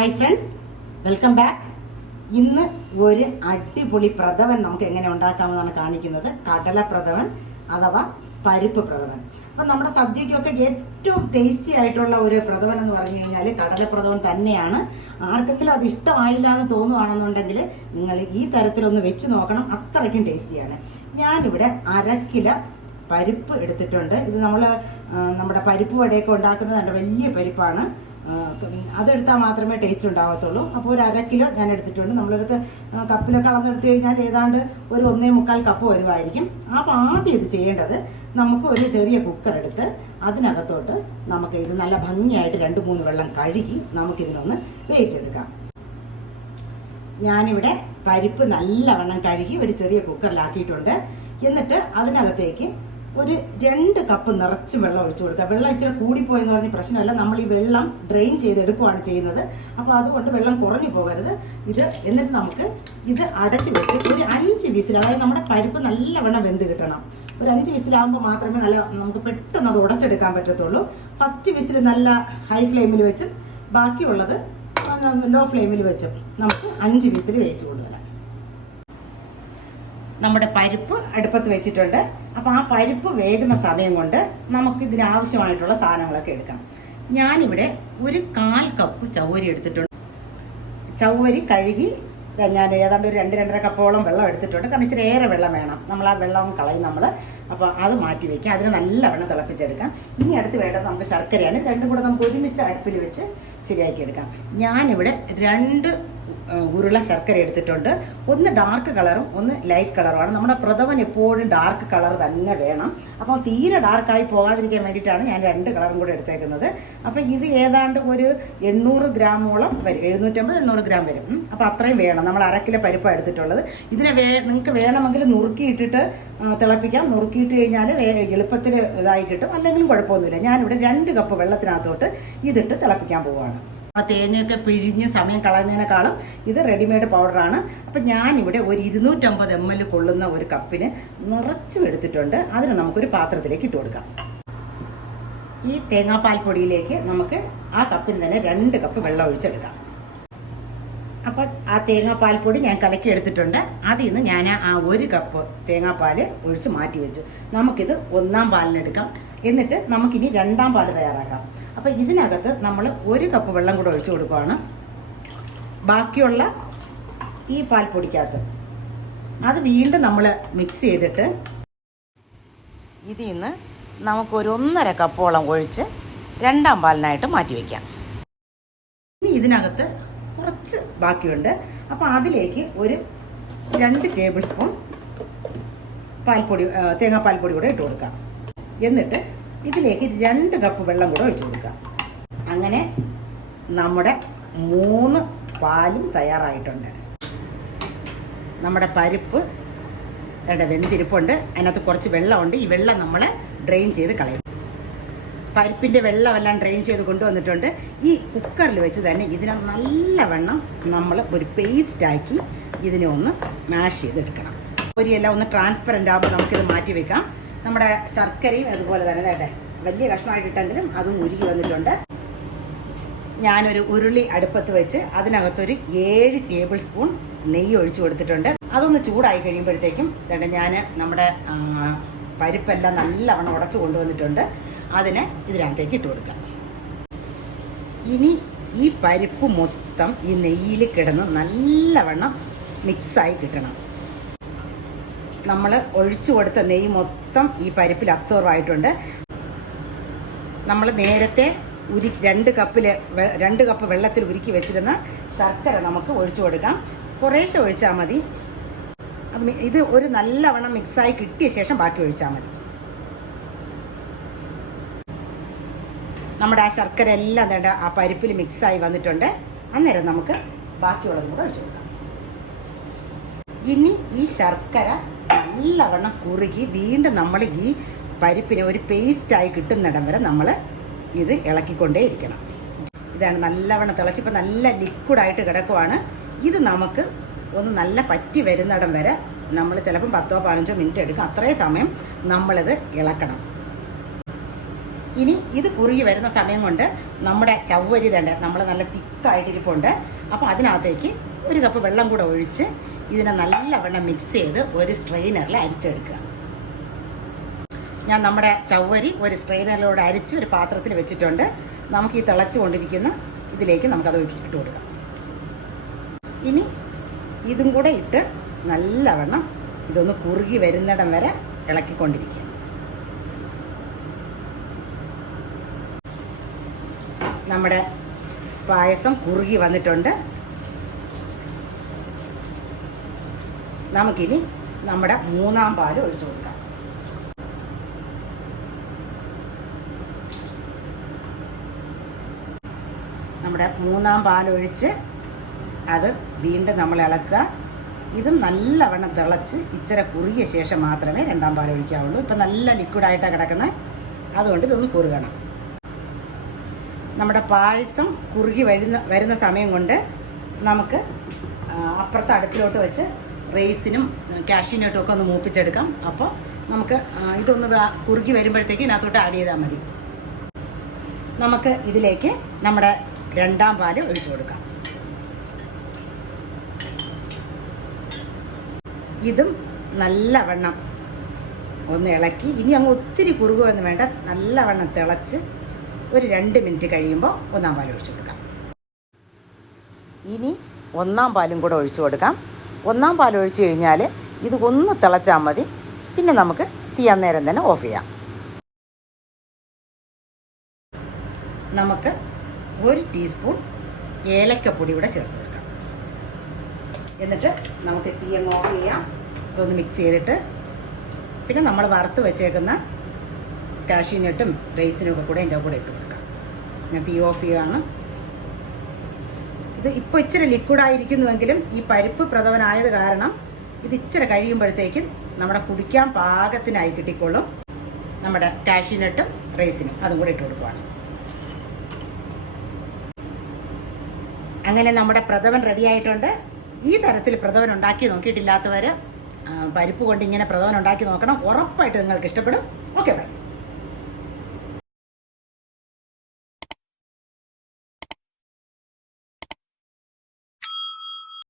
Hi friends welcome back ഇന്ന് ഒരു അടിപൊളി പ്രഥമൻ നമുക്ക് എങ്ങനെ ഉണ്ടാക്കാമെന്നാണ് കാണിക്കുന്നത്. കടല പ്രഥമൻ അഥവാ പരിപ്പ് പ്രഥമൻ. അപ്പം നമ്മുടെ സദ്യയ്ക്കൊക്കെ ഏറ്റവും ടേസ്റ്റി ആയിട്ടുള്ള ഒരു പ്രഥമൻ എന്ന് പറഞ്ഞു കഴിഞ്ഞാൽ കടല പ്രഥമൻ തന്നെയാണ്. ആർക്കെങ്കിലും അത് ഇഷ്ടമായില്ല എന്ന് തോന്നുകയാണെന്നുണ്ടെങ്കിൽ നിങ്ങൾ ഈ തരത്തിലൊന്ന് വെച്ച് നോക്കണം. അത്രയ്ക്കും ടേസ്റ്റിയാണ് ഞാനിവിടെ അര കിലോ പരിപ്പ് എടുത്തിട്ടുണ്ട്. ഇത് നമ്മൾ നമ്മുടെ പരിപ്പ് വടയൊക്കെ ഉണ്ടാക്കുന്നത് നല്ല വലിയ പരിപ്പാണ്. അതെടുത്താൽ മാത്രമേ ടേസ്റ്റ് ഉണ്ടാകത്തുള്ളൂ അപ്പോൾ ഒരു അര കിലോ ഞാൻ എടുത്തിട്ടുണ്ട്. നമ്മളൊരു കപ്പിലൊക്കെ അളന്നെടുത്ത് കഴിഞ്ഞാൽ ഏതാണ്ട് ഒരു ഒന്നേ മുക്കാൽ കപ്പ് വരുമായിരിക്കും അപ്പോൾ ആദ്യം ഇത് ചെയ്യേണ്ടത് നമുക്ക് ഒരു ചെറിയ കുക്കർ എടുത്ത് അതിനകത്തോട്ട് നമുക്ക് ഇത് നല്ല ഭംഗിയായിട്ട് രണ്ട് മൂന്ന് വെള്ളം കഴുകി നമുക്കിതിനൊന്ന് വേവിച്ചെടുക്കാം. ഞാനിവിടെ പരിപ്പ് നല്ലവണ്ണം കഴുകി ഒരു ചെറിയ കുക്കറിലാക്കിയിട്ടുണ്ട് എന്നിട്ട് അതിനകത്തേക്ക് ഒരു രണ്ട് കപ്പ് നിറച്ച് വെള്ളം ഒഴിച്ചു കൊടുക്കുക. വെള്ളം ഇച്ചിരി കൂടിപ്പോയെന്ന് പറഞ്ഞ പ്രശ്നമല്ല. നമ്മൾ ഈ വെള്ളം ഡ്രെയിൻ ചെയ്തെടുക്കുകയാണ് ചെയ്യുന്നത്. അപ്പോൾ അതുകൊണ്ട് വെള്ളം കുറഞ്ഞു പോകരുത്. ഇത് എന്നിട്ട് നമുക്ക് ഇത് അടച്ച് വെച്ച് ഒരു അഞ്ച് വിസിൽ അതായത് നമ്മുടെ പരിപ്പ് നല്ലവണ്ണം വെന്ത് കിട്ടണം. ഒരു അഞ്ച് വിസിലാകുമ്പോൾ മാത്രമേ നല്ല നമുക്ക് പെട്ടെന്ന് അത് ഉടച്ചെടുക്കാൻ പറ്റത്തുള്ളൂ. ഫസ്റ്റ് വിസിൽ നല്ല ഹൈ ഫ്ലെയിമിൽ വെച്ചും ബാക്കിയുള്ളത് ലോ ഫ്ലെയിമിൽ വെച്ചും നമുക്ക് അഞ്ച് വിസിൽ വേവിച്ച് കൊണ്ടുവരാം നമ്മുടെ പരിപ്പ് അടുപ്പത്ത് വെച്ചിട്ടുണ്ട്. അപ്പോൾ ആ പരിപ്പ് വേകുന്ന സമയം കൊണ്ട് നമുക്ക് ഇതിനാവശ്യമായിട്ടുള്ള സാധനങ്ങളൊക്കെ എടുക്കാം. ഞാനിവിടെ ഒരു കാൽ കപ്പ് ചവ്വരി എടുത്തിട്ടുണ്ട്. ചവ്വരി കഴുകി ഞാൻ ഏതാണ്ട് ഒരു രണ്ട് രണ്ടര കപ്പോളം വെള്ളം എടുത്തിട്ടുണ്ട്. കാരണം ഇച്ചിരി ഏറെ വെള്ളം വേണം. നമ്മൾ ആ വെള്ളം കളയും നമ്മൾ അപ്പോൾ അത് മാറ്റി വയ്ക്കാം അതിന് നല്ലവണ്ണം തിളപ്പിച്ചെടുക്കാം. ഇനി അടുത്ത് വേണ്ടത് നമുക്ക് ശർക്കരയാണ്. രണ്ടും കൂടെ നമുക്ക് ഒരുമിച്ച് അടുപ്പിൽ വെച്ച് ശരിയാക്കി എടുക്കാം. ഞാനിവിടെ രണ്ട് ഉരുള ശർക്കര എടുത്തിട്ടുണ്ട്. ഒന്ന് ഡാർക്ക് കളറും ഒന്ന് ലൈറ്റ് കളറുമാണ് നമ്മുടെ പ്രഥമൻ എപ്പോഴും ഡാർക്ക് കളർ തന്നെ വേണം. അപ്പോൾ തീരെ ഡാർക്കായി പോകാതിരിക്കാൻ വേണ്ടിയിട്ടാണ് ഞാൻ രണ്ട് കളറും കൂടെ എടുത്തേക്കുന്നത്. അപ്പോൾ ഇത് ഏതാണ്ട് ഒരു എണ്ണൂറ് ഗ്രാമോളം വരും. എഴുന്നൂറ്റമ്പത് എണ്ണൂറ് ഗ്രാം വരും. അപ്പോൾ അത്രയും വേണം. നമ്മൾ അരക്കിലെ കിലോ പരിപ്പാണ് എടുത്തിട്ടുള്ളത്. ഇതിനെ വേ നിങ്ങൾക്ക് വേണമെങ്കിൽ നുറുക്കിയിട്ടിട്ട് തിളപ്പിക്കാം. തിളപ്പിക്കാം നുറുക്കിയിട്ട് കഴിഞ്ഞാൽ എളുപ്പത്തിൽ ഇതായി കിട്ടും. അല്ലെങ്കിലും കുഴപ്പമൊന്നുമില്ല. ഞാനിവിടെ രണ്ട് കപ്പ് വെള്ളത്തിനകത്തോട്ട് ഇതിട്ട് തിളപ്പിക്കാൻ പോവുകയാണ് ആ തേങ്ങയൊക്കെ പിഴിഞ്ഞ് സമയം കളയുന്നതിനേക്കാളും ഇത് റെഡിമെയ്ഡ് പൗഡറാണ് അപ്പം ഞാനിവിടെ ഒരു ഇരുന്നൂറ്റമ്പത് എം എൽ കൊള്ളുന്ന ഒരു കപ്പിന് നിറച്ചും എടുത്തിട്ടുണ്ട്. അതിന് നമുക്കൊരു പാത്രത്തിലേക്ക് ഇട്ട് കൊടുക്കാം. ഈ തേങ്ങാപ്പാൽ പൊടിയിലേക്ക് നമുക്ക് ആ കപ്പിന് തന്നെ രണ്ട് കപ്പ് വെള്ളം ഒഴിച്ചെടുക്കാം. അപ്പോൾ ആ തേങ്ങാപ്പാൽ പൊടി ഞാൻ കലക്കി എടുത്തിട്ടുണ്ട്. അതിൽ നിന്ന് ഞാൻ ആ ഒരു കപ്പ് തേങ്ങാപ്പാൽ ഒഴിച്ച് മാറ്റി വെച്ചു. നമുക്കിത് ഒന്നാം പാലിനെടുക്കാം. എന്നിട്ട് നമുക്കിനി രണ്ടാം പാൽ തയ്യാറാക്കാം. അപ്പോൾ ഇതിനകത്ത് നമ്മൾ ഒരു കപ്പ് വെള്ളം കൂടെ ഒഴിച്ചു കൊടുക്കുകയാണ് ബാക്കിയുള്ള ഈ പാൽപ്പൊടിക്കകത്ത്. അത് വീണ്ടും നമ്മൾ മിക്സ് ചെയ്തിട്ട് ഇതിൽ നിന്ന് നമുക്കൊരു ഒന്നര കപ്പോളം ഒഴിച്ച് രണ്ടാം പാലിനായിട്ട് മാറ്റി വയ്ക്കാം ഇനി ഇതിനകത്ത് കുറച്ച് ബാക്കിയുണ്ട്. അപ്പോൾ അതിലേക്ക് ഒരു രണ്ട് ടേബിൾ സ്പൂൺ പാൽപ്പൊടി തേങ്ങാപ്പാൽപ്പൊടി കൂടെ ഇട്ട് കൊടുക്കാം. എന്നിട്ട് ഇതിലേക്ക് രണ്ട് കപ്പ് വെള്ളം കൂടെ ഒഴിച്ചു കൊടുക്കാം. അങ്ങനെ നമ്മുടെ മൂന്ന് പാലും തയ്യാറായിട്ടുണ്ട്. നമ്മുടെ പരിപ്പ് ഇവിടെ വെന്തിരിപ്പുണ്ട്. അതിനകത്ത് കുറച്ച് വെള്ളമുണ്ട്. ഈ വെള്ളം നമ്മൾ ഡ്രെയിൻ ചെയ്ത് കളയും പരിപ്പിന്റെ വെള്ളമെല്ലാം ഡ്രെയിൻ ചെയ്ത് കൊണ്ടുവന്നിട്ടുണ്ട്. ഈ കുക്കറിൽ വെച്ച് തന്നെ ഇതിനെ നല്ലവണ്ണം നമ്മൾ ഒരു പേസ്റ്റാക്കി ഇതിനെ ഒന്ന് മാഷ് ചെയ്തെടുക്കണം. പൊരിയെല്ലാം ഒന്ന് ട്രാൻസ്പെറന്റ് ആകുമ്പോൾ നമുക്കിത് മാറ്റി വെക്കാം. നമ്മുടെ ശർക്കരയും അതുപോലെ തന്നെ വേണ്ടേ വലിയ കഷ്ണമായിട്ടിട്ടെങ്കിലും അതും ഉരുകി വന്നിട്ടുണ്ട്. ഞാനൊരു ഉരുളി അടുപ്പത്ത് വെച്ച് അതിനകത്തൊരു ഏഴ് ടേബിൾ സ്പൂൺ നെയ്യ് ഒഴിച്ചു കൊടുത്തിട്ടുണ്ട്. അതൊന്ന് ചൂടായി കഴിയുമ്പോഴത്തേക്കും ഞാൻ നമ്മുടെ പരിപ്പെല്ലാം നല്ലവണ്ണം ഉടച്ചു കൊണ്ടുവന്നിട്ടുണ്ട്. അതിനെ ഇതിനകത്തേക്ക് ഇട്ട് കൊടുക്കാം. ഇനി ഈ പരിപ്പ് മൊത്തം ഈ നെയ്യിൽ കിടന്ന് നല്ലവണ്ണം മിക്സായി കിട്ടണം. നമ്മൾ ഒഴിച്ചു കൊടുത്ത നെയ്യ് മൊത്തം ഈ പരിപ്പിൽ അബ്സോർവ് ആയിട്ടുണ്ട്. നമ്മൾ നേരത്തെ ഉരു രണ്ട് കപ്പിൽ രണ്ട് കപ്പ് വെള്ളത്തിൽ ഉരുക്കി വെച്ചിരുന്ന ശർക്കര നമുക്ക് ഒഴിച്ചു കൊടുക്കാം. കുറേശ്ശെ ഒഴിച്ചാൽ മതി. ഇത് ഒരു നല്ലവണ്ണം മിക്സായി കിട്ടിയ ശേഷം ബാക്കി ഒഴിച്ചാൽ മതി. നമ്മുടെ ആ ശർക്കര എല്ലാം നേട്ട ആ പരിപ്പിൽ മിക്സായി വന്നിട്ടുണ്ട്. അന്നേരം നമുക്ക് ബാക്കിയുള്ളതും കൂടെ ഒഴിച്ചു കൊടുക്കാം. ഇനി ഈ ശർക്കര നല്ലവണ്ണം കുറുകി വീണ്ടും നമ്മൾ ഈ പരിപ്പിനെ ഒരു പേസ്റ്റായി കിട്ടുന്നിടം വരെ നമ്മൾ ഇത് ഇളക്കിക്കൊണ്ടേ ഇരിക്കണം ഇതാണ് നല്ലവണ്ണം തിളച്ചിപ്പോൾ നല്ല ലിക്വിഡായിട്ട് കിടക്കുവാണ്. ഇത് നമുക്ക് ഒന്ന് നല്ല പറ്റി വരുന്നിടം വരെ നമ്മൾ ചിലപ്പം പത്തോ പതിനഞ്ചോ മിനിറ്റ് എടുക്കും. അത്രയും സമയം നമ്മളിത് ഇളക്കണം. ഇനി ഇത് കുറുകി വരുന്ന സമയം കൊണ്ട് നമ്മുടെ ചവ്വരി തണ്ട് നമ്മൾ നല്ല തിക്കായിട്ടിരിപ്പുണ്ട്. അപ്പോൾ അതിനകത്തേക്ക് ഒരു കപ്പ് വെള്ളം കൂടെ ഒഴിച്ച് ഇതിനെ നല്ലവണ്ണം മിക്സ് ചെയ്ത് ഒരു സ്ട്രെയിനറിൽ അരിച്ചെടുക്കുക. ഞാൻ നമ്മുടെ ചവ്വരി ഒരു സ്ട്രെയിനറിലൂടെ അരിച്ച് ഒരു പാത്രത്തിൽ വെച്ചിട്ടുണ്ട്. നമുക്ക് ഈ തിളച്ചു കൊണ്ടിരിക്കുന്ന ഇതിലേക്ക് നമുക്കത് ഇട്ട് കൊടുക്കാം. ഇനി ഇതും കൂടെ ഇട്ട് നല്ലവണ്ണം ഇതൊന്ന് കുറുകി വരുന്നിടം വരെ ഇളക്കിക്കൊണ്ടിരിക്കുക. നമ്മുടെ പായസം കുറുകി വന്നിട്ടുണ്ട്. നമുക്കിനി നമ്മുടെ മൂന്നാം പാൽ ഒഴിച്ചു കൊടുക്കാം. നമ്മുടെ മൂന്നാം പാൽ ഒഴിച്ച് അത് വീണ്ടും നമ്മൾ ഇളക്കുക. ഇതും നല്ലവണ്ണം തിളച്ച് ഇച്ചിരി കുറുകിയ ശേഷം മാത്രമേ രണ്ടാം പാൽ ഒഴിക്കാവുള്ളൂ. ഇപ്പം നല്ല ലിക്വിഡായിട്ടാണ് കിടക്കുന്നത്. അതുകൊണ്ട് ഇതൊന്ന് കുറുകണം. നമ്മുടെ പായസം കുറുകി വരുന്ന വരുന്ന സമയം കൊണ്ട് നമുക്ക് അപ്പുറത്തെ അടുപ്പിലോട്ട് വെച്ച് റൈസിനും കാഷ്യൂനോട്ടും ഒക്കെ ഒന്ന് മൂപ്പിച്ചെടുക്കാം. അപ്പോൾ നമുക്ക് ഇതൊന്ന് കുറുകി വരുമ്പോഴത്തേക്ക് ഇതിനകത്തോട്ട് ആഡ് ചെയ്താൽ മതി. നമുക്ക് ഇതിലേക്ക് നമ്മുടെ രണ്ടാം പാൽ ഒഴിച്ചു കൊടുക്കാം. ഇതും നല്ല വെണ്ണം ഒന്ന് ഇളക്കി ഇനി അങ്ങ് ഒത്തിരി കുറുകുമെന്ന് വേണ്ട നല്ലവണ്ണം തിളച്ച് ഒരു രണ്ട് മിനിറ്റ് കഴിയുമ്പോൾ ഒന്നാം പാൽ ഒഴിച്ചു കൊടുക്കാം. ഇനി ഒന്നാം പാലും കൂടെ ഒഴിച്ചു കൊടുക്കാം. ഒന്നാം പാൽ ഒഴിച്ചു കഴിഞ്ഞാൽ ഇത് ഒന്ന് തിളച്ചാൽ മതി. പിന്നെ നമുക്ക് തീ അന്നേരം തന്നെ ഓഫ് ചെയ്യാം. നമുക്ക് ഒരു ടീസ്പൂൺ ഏലക്കപ്പൊടി കൂടെ ചേർത്ത് കൊടുക്കാം. എന്നിട്ട് നമുക്ക് തീ അങ്ങ് ഓഫ് ചെയ്യാം. ഇതൊന്ന് മിക്സ് ചെയ്തിട്ട് പിന്നെ നമ്മൾ വറുത്ത് വെച്ചേക്കുന്ന കാഷ്യൂനട്ടും റൈസിനും ഒക്കെ കൂടെ എന്റെ കൂടെ ഇട്ട് കൊടുക്കാം. ഞാൻ തീ ഓഫ് ചെയ്യുകയാണ് ഇത് ഇപ്പോൾ ഇച്ചിരി ലിക്വിഡായിരിക്കുന്നുവെങ്കിലും ഈ പരിപ്പ് പ്രഥമനായത് കാരണം ഇത് ഇച്ചിരി കഴിയുമ്പോഴത്തേക്കും നമ്മുടെ കുടിക്കാൻ പാകത്തിനായി കിട്ടിക്കൊള്ളും നമ്മുടെ കാഷ്യൂനട്ടും റൈസിനും. അതും കൂടെ ഇട്ട് കൊടുക്കുവാണ്. അങ്ങനെ നമ്മുടെ പ്രഥമൻ റെഡി ആയിട്ടുണ്ട്. ഈ തരത്തിൽ പ്രഥമൻ ഉണ്ടാക്കി നോക്കിയിട്ടില്ലാത്തവർ പരിപ്പ് കൊണ്ട് ഇങ്ങനെ പ്രഥമൻ ഉണ്ടാക്കി നോക്കണം. ഉറപ്പായിട്ട് നിങ്ങൾക്ക് ഇഷ്ടപ്പെടും. Okay bye